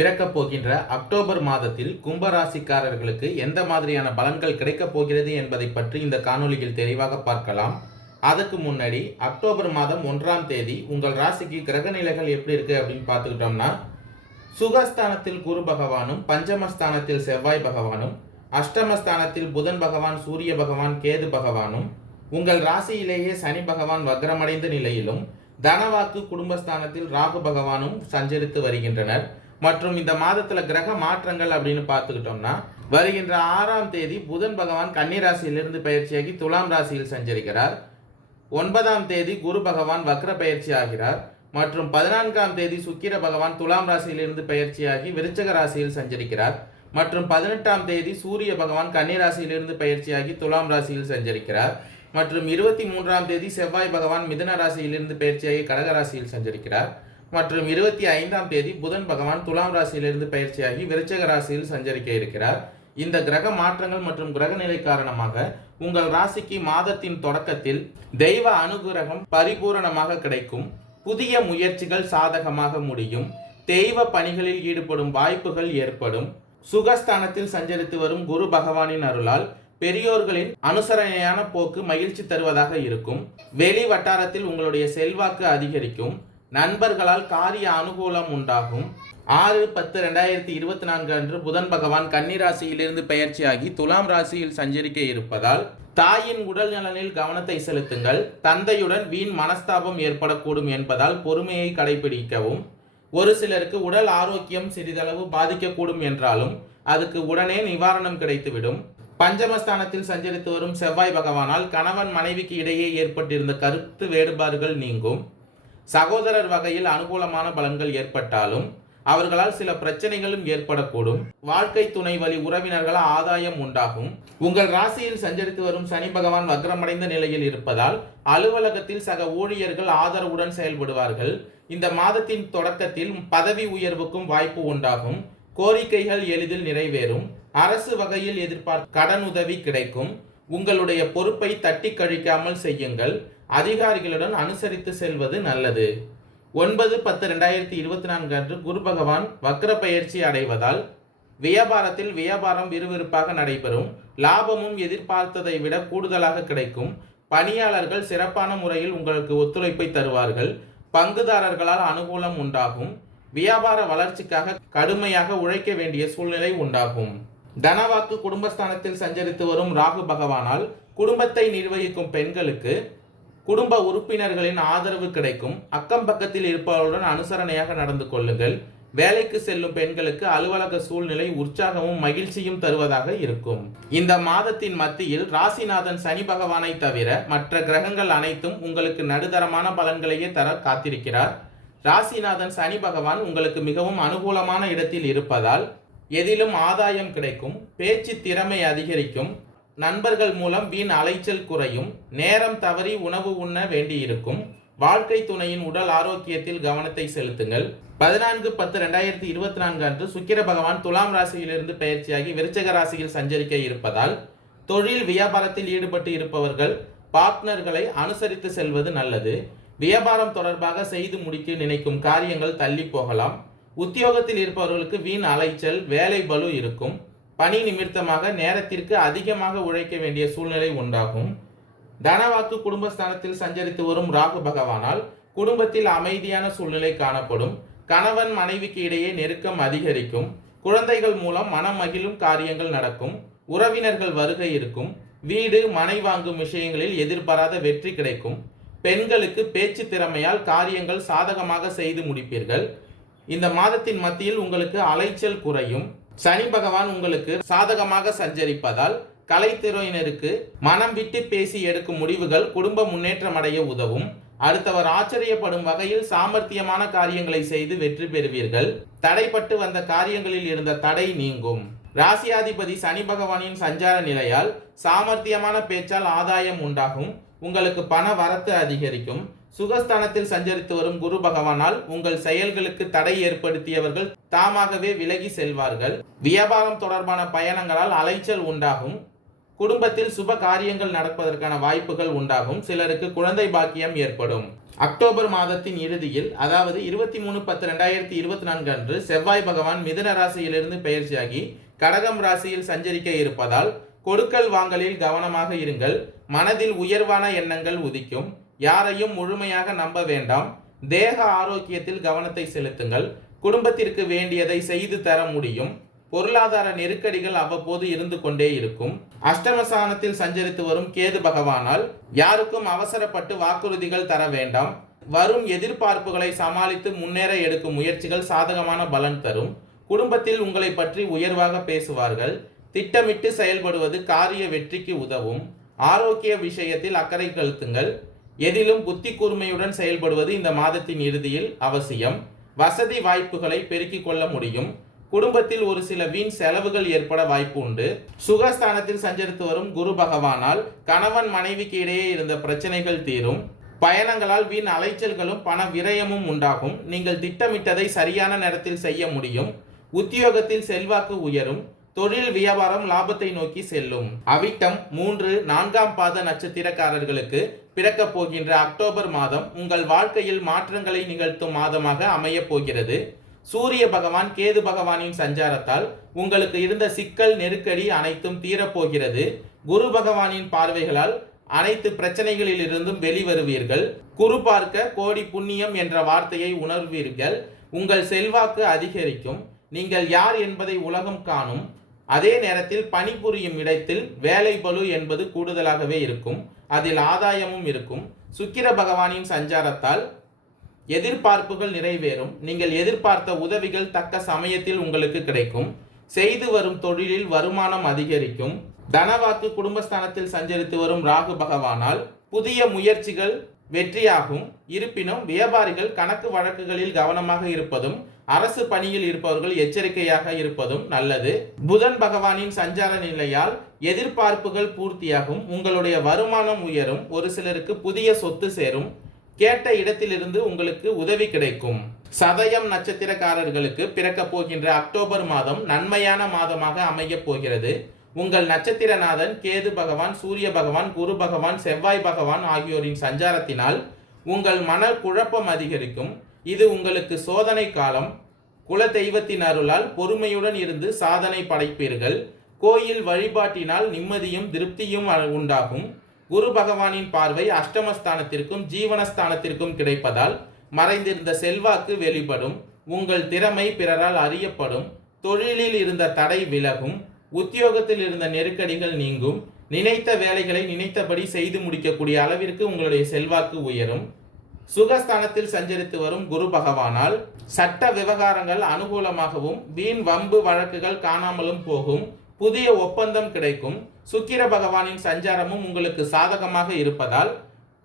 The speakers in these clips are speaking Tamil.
பிறக்கப் போகின்ற அக்டோபர் மாதத்தில் கும்பராசிக்காரர்களுக்கு எந்த மாதிரியான பலன்கள் கிடைக்கப் போகிறது என்பதை பற்றி இந்த காணொலியில் தெளிவாக பார்க்கலாம். அதுக்கு முன்னாடி அக்டோபர் மாதம் ஒன்றாம் தேதி உங்கள் ராசிக்கு கிரக நிலைகள் எப்படி இருக்கு அப்படின்னு பார்த்துக்கிட்டோம்னா சுகஸ்தானத்தில் குரு பகவானும் பஞ்சமஸ்தானத்தில் செவ்வாய் பகவானும் அஷ்டமஸ்தானத்தில் புதன் பகவான் சூரிய பகவான் கேது பகவானும் உங்கள் ராசியிலேயே சனி பகவான் வக்ரமடைந்த நிலையிலும் தனவாக்கு குடும்பஸ்தானத்தில் ராகு பகவானும் சஞ்சரித்து வருகின்றனர். மற்றும் இந்த மாதத்துல கிரக மாற்றங்கள் அப்படின்னு பார்த்துக்கிட்டோம்னா வருகின்ற ஆறாம் தேதி புதன் பகவான் கன்னிராசியிலிருந்து பயிற்சியாகி துலாம் ராசியில் சஞ்சரிக்கிறார். ஒன்பதாம் தேதி குரு பகவான் வக்ர பயிற்சி ஆகிறார். மற்றும் பதினான்காம் தேதி சுக்கிர பகவான் துலாம் ராசியிலிருந்து பயிற்சியாகி விருச்சக ராசியில் சஞ்சரிக்கிறார். மற்றும் பதினெட்டாம் தேதி சூரிய பகவான் கன்னிராசியிலிருந்து பயிற்சியாகி துலாம் ராசியில் சஞ்சரிக்கிறார். மற்றும் இருபத்தி மூன்றாம் தேதி செவ்வாய் பகவான் மிதன ராசியிலிருந்து பயிற்சியாகி கடக ராசியில் சஞ்சரிக்கிறார். மற்றும் இருபத்தி ஐந்தாம் தேதி புதன் பகவான் துலாம் ராசியிலிருந்து பயிற்சியாகி விருச்சக ராசியில் சஞ்சரிக்க இருக்கிறார். இந்த கிரக மாற்றங்கள் மற்றும் கிரக நிலை காரணமாக உங்கள் ராசிக்கு மாதத்தின் தொடக்கத்தில் தெய்வ அனுகிரகம் பரிபூரணமாக கிடைக்கும். புதிய முயற்சிகள் சாதகமாக முடியும். தெய்வ பணிகளில் ஈடுபடும் வாய்ப்புகள் ஏற்படும். சுகஸ்தானத்தில் சஞ்சரித்து வரும் குரு பகவானின் அருளால் பெரியோர்களின் அனுசரணையான போக்கு மகிழ்ச்சி தருவதாக இருக்கும். வெளி வட்டாரத்தில் உங்களுடைய செல்வாக்கு அதிகரிக்கும். நண்பர்களால் காரிய அனுகூலம் உண்டாகும். ஆறு பத்து ரெண்டாயிரத்தி இருபத்தி நான்கு அன்று புதன் பகவான் கன்னிராசியிலிருந்து பெயர்ச்சியாகி துலாம் ராசியில் சஞ்சரிக்க இருப்பதால் தாயின் உடல் நலனில் கவனத்தை செலுத்துங்கள். தந்தையுடன் வீண் மனஸ்தாபம் ஏற்படக்கூடும் என்பதால் பொறுமையை கடைபிடிக்கவும். ஒரு சிலருக்கு உடல் ஆரோக்கியம் சிறிதளவு பாதிக்கக்கூடும் என்றாலும் அதுக்கு உடனே நிவாரணம் கிடைத்துவிடும். பஞ்சமஸ்தானத்தில் சஞ்சரித்து வரும் செவ்வாய் பகவானால் கணவன் மனைவிக்கு இடையே ஏற்பட்டிருந்த கருத்து வேறுபாடுகள் நீங்கும். சகோதரர் வகையில் அனுகூலமான பலன்கள் ஏற்பட்டாலும் அவர்களால் சில பிரச்சனைகளும் ஏற்படக்கூடும். வாழ்க்கை துணை வழி உறவினர்களால் ஆதாயம் உண்டாகும். உங்கள் ராசியில் சஞ்சரித்து வரும் சனி பகவான் வக்ரமடைந்த நிலையில் இருப்பதால் அலுவலகத்தில் சக ஊழியர்கள் ஆதரவுடன் செயல்படுவார்கள். இந்த மாதத்தின் தொடக்கத்தில் பதவி உயர்வுக்கும் வாய்ப்பு உண்டாகும். கோரிக்கைகள் எளிதில் நிறைவேறும். அரசு வகையில் எதிர்பார்த்த கடன் உதவி கிடைக்கும். உங்களுடைய பொறுப்பை தட்டி கழிக்காமல் செய்யுங்கள். அதிகாரிகளுடன் அனுசரித்து செல்வது நல்லது. ஒன்பது பத்து ரெண்டாயிரத்தி இருபத்தி நான்கு அன்று குரு பகவான் வக்ர பயிற்சி அடைவதால் வியாபாரத்தில் வியாபாரம் விறுவிறுப்பாக நடைபெறும். லாபமும் எதிர்பார்த்ததை விட கூடுதலாக கிடைக்கும். பணியாளர்கள் சிறப்பான முறையில் உங்களுக்கு ஒத்துழைப்பை தருவார்கள். பங்குதாரர்களால் அனுகூலம் உண்டாகும். வியாபார வளர்ச்சிக்காக கடுமையாக உழைக்க வேண்டிய சூழ்நிலை உண்டாகும். தனவாக்கு குடும்பஸ்தானத்தில் சஞ்சரித்து வரும் ராகு பகவானால் குடும்பத்தை நிர்வகிக்கும் பெண்களுக்கு குடும்ப உறுப்பினர்களின் ஆதரவு கிடைக்கும். அக்கம் பக்கத்தில் இருப்பவருடன் அனுசரணையாக நடந்து கொள்ளுங்கள். வேலைக்கு செல்லும் பெண்களுக்கு அலுவலக சூழ்நிலை உற்சாகமும் மகிழ்ச்சியும் தருவதாக இருக்கும். இந்த மாதத்தின் மத்தியில் ராசிநாதன் சனி பகவானை தவிர மற்ற கிரகங்கள் அனைத்தும் உங்களுக்கு நடுதரமான பலன்களையே தர காத்திருக்கிறார். ராசிநாதன் சனி பகவான் உங்களுக்கு மிகவும் அனுகூலமான இடத்தில் இருப்பதால் எதிலும் ஆதாயம் கிடைக்கும் பேச்சு திறமை அதிகரிக்கும் நண்பர்கள் மூலம் வீண் அலைச்சல் குறையும் நேரம் தவறி உணவு உண்ண வேண்டியிருக்கும் வாழ்க்கை துணையின் உடல் ஆரோக்கியத்தில் கவனத்தை செலுத்துங்கள். பதினான்கு பத்து ரெண்டாயிரத்தி இருபத்தி நான்கு அன்று சுக்கிர பகவான் துலாம் ராசியிலிருந்து பயிற்சியாகி விருச்சக ராசியில் சஞ்சரிக்க இருப்பதால் தொழில் வியாபாரத்தில் ஈடுபட்டு இருப்பவர்கள் பார்ட்னர்களை அனுசரித்து செல்வது நல்லது. வியாபாரம் தொடர்பாக செய்து முடிக்க நினைக்கும் காரியங்கள் தள்ளி போகலாம். உத்தியோகத்தில் இருப்பவர்களுக்கு வீண் அலைச்சல் வேலை பலு இருக்கும். பணி நிமித்தமாக நேரத்திற்கு அதிகமாக உழைக்க வேண்டிய சூழ்நிலை உண்டாகும். தனவாக்கு குடும்பஸ்தானத்தில் சஞ்சரித்து வரும் ராகு பகவானால் குடும்பத்தில் அமைதியான சூழ்நிலை காணப்படும். கணவன் மனைவிக்கு இடையே நெருக்கம் அதிகரிக்கும். குழந்தைகள் மூலம் மனம் மகிழும் காரியங்கள் நடக்கும். உறவினர்கள் வருகை இருக்கும். வீடு மனை வாங்கும் விஷயங்களில் எதிர்பாராத வெற்றி கிடைக்கும். பெண்களுக்கு பேச்சு திறமையால் காரியங்கள் சாதகமாக செய்து முடிப்பீர்கள். இந்த மாதத்தின் மத்தியில் உங்களுக்கு அலைச்சல் குறையும். சனி பகவான் உங்களுக்கு சாதகமாக சஞ்சரிப்பதால் கலைத்துறையினருக்கு மனம் விட்டு பேசி எடுக்கும் முடிவுகள் குடும்ப முன்னேற்றம் அடைய உதவும். அடுத்தவர் ஆச்சரியப்படும் வகையில் சாமர்த்தியமான காரியங்களை செய்து வெற்றி பெறுவீர்கள். தடைப்பட்டு வந்த காரியங்களில் இருந்த தடை நீங்கும். ராசியாதிபதி சனி பகவானின் சஞ்சார நிலையால் சாமர்த்தியமான பேச்சால் ஆதாயம் உண்டாகும். உங்களுக்கு பண வரத்து அதிகரிக்கும். சுகஸ்தானத்தில் சஞ்சரித்து வரும் குரு பகவானால் உங்கள் செயல்களுக்கு தடை ஏற்படுத்தியவர்கள் தாமாகவே விலகி செல்வார்கள். வியாபாரம் தொடர்பான பயணங்களால் அலைச்சல் உண்டாகும். குடும்பத்தில் சுப காரியங்கள் நடப்பதற்கான வாய்ப்புகள் உண்டாகும். சிலருக்கு குழந்தை பாக்கியம் ஏற்படும். அக்டோபர் மாதத்தின் இறுதியில் அதாவது இருபத்தி மூணு பத்து ரெண்டாயிரத்தி இருபத்தி நான்கு அன்று செவ்வாய் பகவான் மிதுன ராசியிலிருந்து பெயர்ச்சியாகி கடகம் ராசியில் சஞ்சரிக்க இருப்பதால் கொடுக்கல் வாங்கலில் கவனமாக இருங்கள். மனதில் உயர்வான எண்ணங்கள் உதிக்கும். யாரையும் முழுமையாக நம்ப வேண்டாம். தேக ஆரோக்கியத்தில் கவனத்தை செலுத்துங்கள். குடும்பத்திற்கு வேண்டியதை செய்து தர முடியும். பொருளாதார நெருக்கடிகள் அவ்வப்போது இருந்து கொண்டே இருக்கும். அஷ்டமசானத்தில் சஞ்சரித்து வரும் கேது பகவானால் யாருக்கும் அவசரப்பட்டு வாக்குறுதிகள் தர வேண்டாம். வரும் எதிர்பார்ப்புகளை சமாளித்து முன்னேற எடுக்கும் முயற்சிகள் சாதகமான பலன் தரும். குடும்பத்தில் உங்களை பற்றி உயர்வாக பேசுவார்கள். திட்டமிட்டு செயல்படுவது காரிய வெற்றிக்கு உதவும். ஆரோக்கிய விஷயத்தில் அக்கறை செலுத்துங்கள். எதிலும் புத்தி கூர்மையுடன் செயல்படுவது இந்த மாதத்தின் இறுதியில் அவசியம். வசதி வாய்ப்புகளை பெருக்கிக் கொள்ள முடியும். குடும்பத்தில் ஒரு சில வீண் செலவுகள் ஏற்பட வாய்ப்பு உண்டு. சுகஸ்தானத்தில் சஞ்சரித்து வரும் குரு பகவானால் கணவன் மனைவிக்கு இடையே இருந்த பிரச்சனைகள் தீரும். பயணங்களால் வீண் அலைச்சல்களும் பண விரயமும் உண்டாகும். நீங்கள் திட்டமிட்டதை சரியான நேரத்தில் செய்ய முடியும். உத்தியோகத்தில் செல்வாக்கு உயரும். தொழில் வியாபாரம் லாபத்தை நோக்கி செல்லும். அவிட்டம் மூன்று நான்காம் பாத நட்சத்திரக்காரர்களுக்கு பிறக்கப் போகின்ற அக்டோபர் மாதம் உங்கள் வாழ்க்கையில் மாற்றங்களை நிகழ்த்தும் மாதமாக அமையப் போகிறது. சூரிய பகவான் கேது பகவானின் சஞ்சாரத்தால் உங்களுக்கு இருந்த சிக்கல் நெருக்கடி அனைத்தும் தீரப்போகிறது குரு பகவானின் பார்வைகளால் அனைத்து பிரச்சனைகளில் இருந்தும் வெளிவருவீர்கள். குரு பார்க்க கோடி புண்ணியம் என்ற வார்த்தையை உணர்வீர்கள். உங்கள் செல்வாக்கு அதிகரிக்கும். நீங்கள் யார் என்பதை உலகம் காணும். அதே நேரத்தில் பணிபுரியும் இடத்தில் வேலை பலு என்பது கூடுதலாகவே இருக்கும். அதில் ஆதாயமும் இருக்கும். சுக்கிர பகவானின் சஞ்சாரத்தால் எதிர்பார்ப்புகள் நிறைவேறும். நீங்கள் எதிர்பார்த்த உதவிகள் தக்க சமயத்தில் உங்களுக்கு கிடைக்கும். செய்து வரும் தொழிலில் வருமானம் அதிகரிக்கும். தனவாக்கு குடும்பஸ்தானத்தில் சஞ்சரித்து வரும் ராகு பகவானால் புதிய முயற்சிகள் வெற்றியாகும். இருப்பினும் வியாபாரிகள் கணக்கு வழக்குகளில் கவனமாக இருப்பதும் அரசு பணியில் இருப்பவர்கள் எச்சரிக்கையாக இருப்பதும் நல்லது. புதன் பகவானின் சஞ்சார நிலையால் எதிர்பார்ப்புகள் பூர்த்தியாகும். உங்களுடைய வருமானம் உயரும். ஒரு சிலருக்கு புதிய சொத்து சேரும். கேட்ட இடத்திலிருந்து உங்களுக்கு உதவி கிடைக்கும். சதயம் நட்சத்திரக்காரர்களுக்கு பிறக்கப் போகின்ற அக்டோபர் மாதம் நன்மையான மாதமாக அமையப் போகிறது. உங்கள் நட்சத்திரநாதன் கேது பகவான் சூரிய பகவான் குரு பகவான் செவ்வாய் பகவான் ஆகியோரின் சஞ்சாரத்தினால் உங்கள் மன குழப்பம் அதிகரிக்கும். இது உங்களுக்கு சோதனை காலம். குல தெய்வத்தின் அருளால் பொறுமையுடன் இருந்து சாதனை படைப்பீர்கள். கோயில் வழிபாட்டினால் நிம்மதியும் திருப்தியும் உண்டாகும். குரு பகவானின் பார்வை அஷ்டமஸ்தானத்திற்கும் ஜீவனஸ்தானத்திற்கும் கிடைப்பதால் மறைந்திருந்த செல்வாக்கு வெளிப்படும். உங்கள் திறமை பிறரால் அறியப்படும். தொழிலில் இருந்த தடை விலகும். உத்தியோகத்தில் இருந்த நெருக்கடிகள் நீங்கும். நினைத்த வேலைகளை நினைத்தபடி செய்து முடிக்கக்கூடிய அளவிற்கு உங்களுடைய செல்வாக்கு உயரும். சுகஸ்தானத்தில் சஞ்சரித்து வரும் குரு பகவானால் சட்ட விவகாரங்கள் அனுகூலமாகவும் வீண் வம்பு வழக்குகள் காணாமலும் போகும் புதிய ஒப்பந்தம் கிடைக்கும் சுக்கிர பகவானின் சஞ்சாரமும் உங்களுக்கு சாதகமாக இருப்பதால்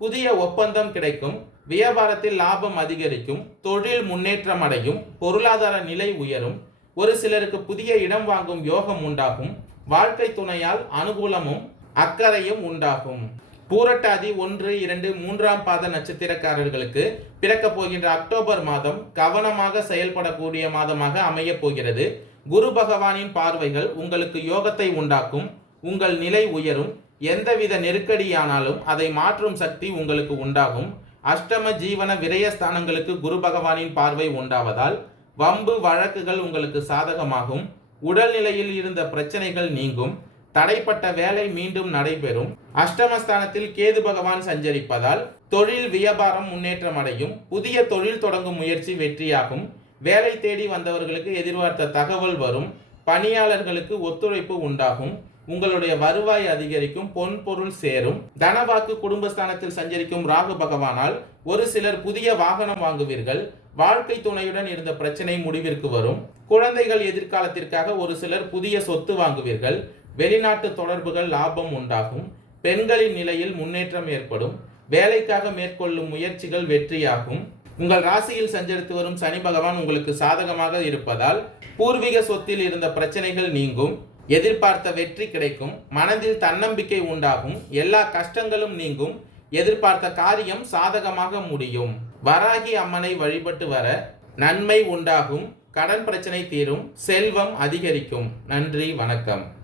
புதிய ஒப்பந்தம் கிடைக்கும் வியாபாரத்தில் லாபம் அதிகரிக்கும் தொழில் முன்னேற்றம் அடையும் பொருளாதார நிலை உயரும் ஒரு சிலருக்கு புதிய இடம் வாங்கும் யோகம் உண்டாகும் வாழ்க்கை துணையால் அனுகூலமும் அக்கறையும் உண்டாகும். பூரட்டாதி ஒன்று இரண்டு மூன்றாம் பாத நட்சத்திரக்காரர்களுக்கு பிறக்கப் போகின்ற அக்டோபர் மாதம் கவனமாக செயல்படக்கூடிய மாதமாக அமையப் போகிறது. குரு பகவானின் பார்வைகள் உங்களுக்கு யோகத்தை உண்டாக்கும் உங்கள் நிலை உயரும் எந்தவித நெருக்கடியானாலும் அதை மாற்றும் சக்தி உங்களுக்கு உண்டாகும். அஷ்டம ஜீவன விரயஸ்தானங்களுக்கு குரு பகவானின் பார்வை உண்டாவதால் வம்பு வழக்குகள் உங்களுக்கு சாதகமாகும். உடல்நிலையில் இருந்த பிரச்சனைகள் நீங்கும். தடைப்பட்ட வேலை மீண்டும் நடைபெறும். அஷ்டமஸ்தானத்தில் கேது பகவான் சஞ்சரிப்பதால் தொழில் வியாபாரம் முன்னேற்றம் அடையும். புதிய தொழில் தொடங்கும் முயற்சி வெற்றியாகும். வேலை தேடி வந்தவர்களுக்கு எதிர்பார்த்த தகவல் வரும். பணியாளர்களுக்கு ஒத்துழைப்பு உண்டாகும். உங்களுடைய வருவாய் அதிகரிக்கும் பொன் பொருள் சேரும். தனவாக்கு குடும்பஸ்தானத்தில் சஞ்சரிக்கும் ராகு பகவானால் ஒரு சிலர் புதிய வாகனம் வாங்குவீர்கள். வாழ்க்கை துணையுடன் இருந்த பிரச்சனை முடிவிற்கு வரும். குழந்தைகள் எதிர்காலத்திற்காக ஒரு சிலர் புதிய சொத்து வாங்குவீர்கள். வெளிநாட்டு தொடர்புகள் லாபம் உண்டாகும். பெண்களின் நிலையில் முன்னேற்றம் ஏற்படும். வேலைக்காக மேற்கொள்ளும் முயற்சிகள் வெற்றியாகும். உங்கள் ராசியில் சஞ்சரித்து வரும் சனி பகவான் உங்களுக்கு சாதகமாக இருப்பதால் பூர்வீக சொத்தில் இருந்த பிரச்சனைகள் நீங்கும். எதிர்பார்த்த வெற்றி கிடைக்கும். மனதில் தன்னம்பிக்கை உண்டாகும். எல்லா கஷ்டங்களும் நீங்கும். எதிர்பார்த்த காரியம் சாதகமாக முடியும். வராகி அம்மனை வழிபட்டு வர நன்மை உண்டாகும். கடன் பிரச்சனை தீரும். செல்வம் அதிகரிக்கும். நன்றி. வணக்கம்.